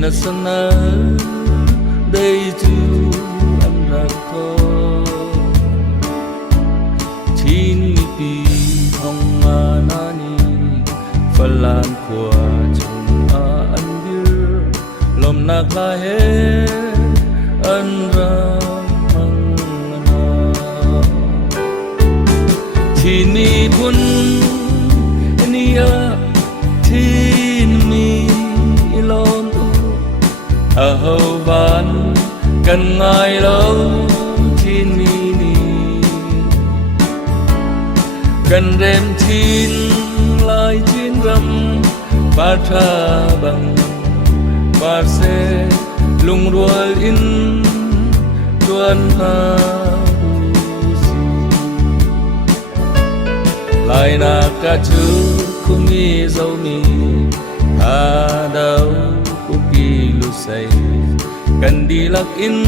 na sana đây tu anh ra co chín pi hong anani falan kwa chung an dir lom nak la he an ra mang na chini bun nia tin mi lom a ho van cần ngài lâu tin mi ni cần đêm tin lại tin râm ba tha bằng ba se lung rual in tuan ha lại na ca chữ kumi dâu mi ha đâu kuki lu say cần đi lạc in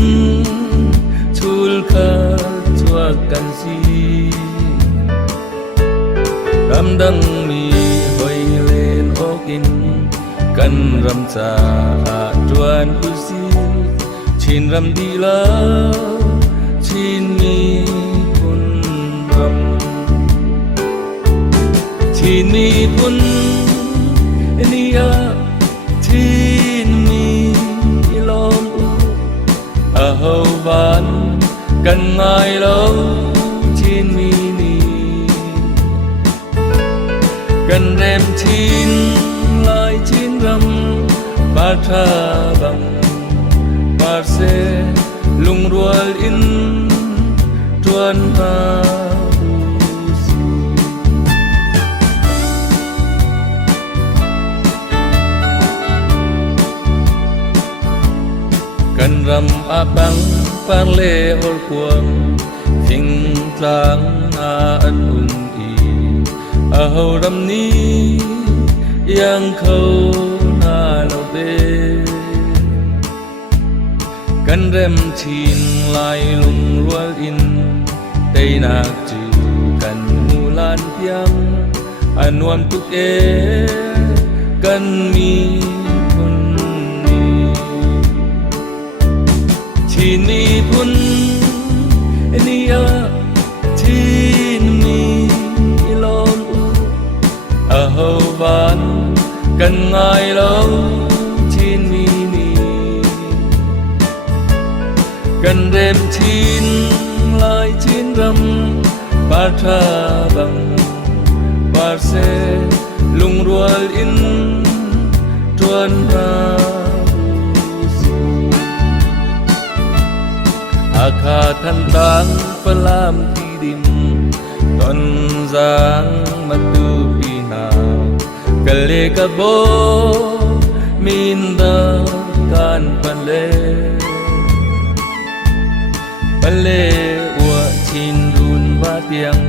chul kha chua cần si ram đăng mi hồi lên okin cần ram cha tuan usi chin ram đi la chin mi kun ram chin mi kun nia chin mi lom a ho van cần ngài lâu chin mi ni cần đêm chin lại chin râm ba tha bằng ba se lung rual in tuan ha cần râm abang parle hol kuang thing tlang an i a ho ram ni yang khâu na lo be cần rem chin lai lung rual in tây na chu cần mulan piang anuam tuk e cần mi chini pun nia tin mi lom a ho van cần ngài lâu chin mi ni cần đêm chin lại chin râm ba tha bằng ba se lung rual in tuan ha akha than tang pelam tidim ton giang matu pina kale kabo minda kan pale pale wa chin run va tiang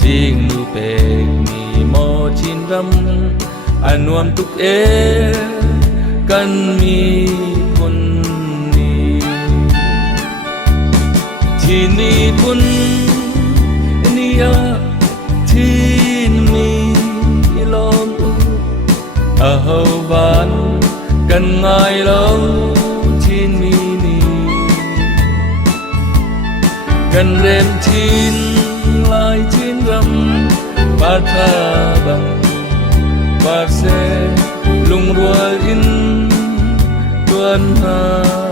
jing nu pe mi mo chin ram anuam tuk e kan mi kun chini pun nia tin mi lom a ho van cần ngài lâu chin mi ni cần đêm chin lại chin râm ba tha bằng ba se lung rual in tuan ha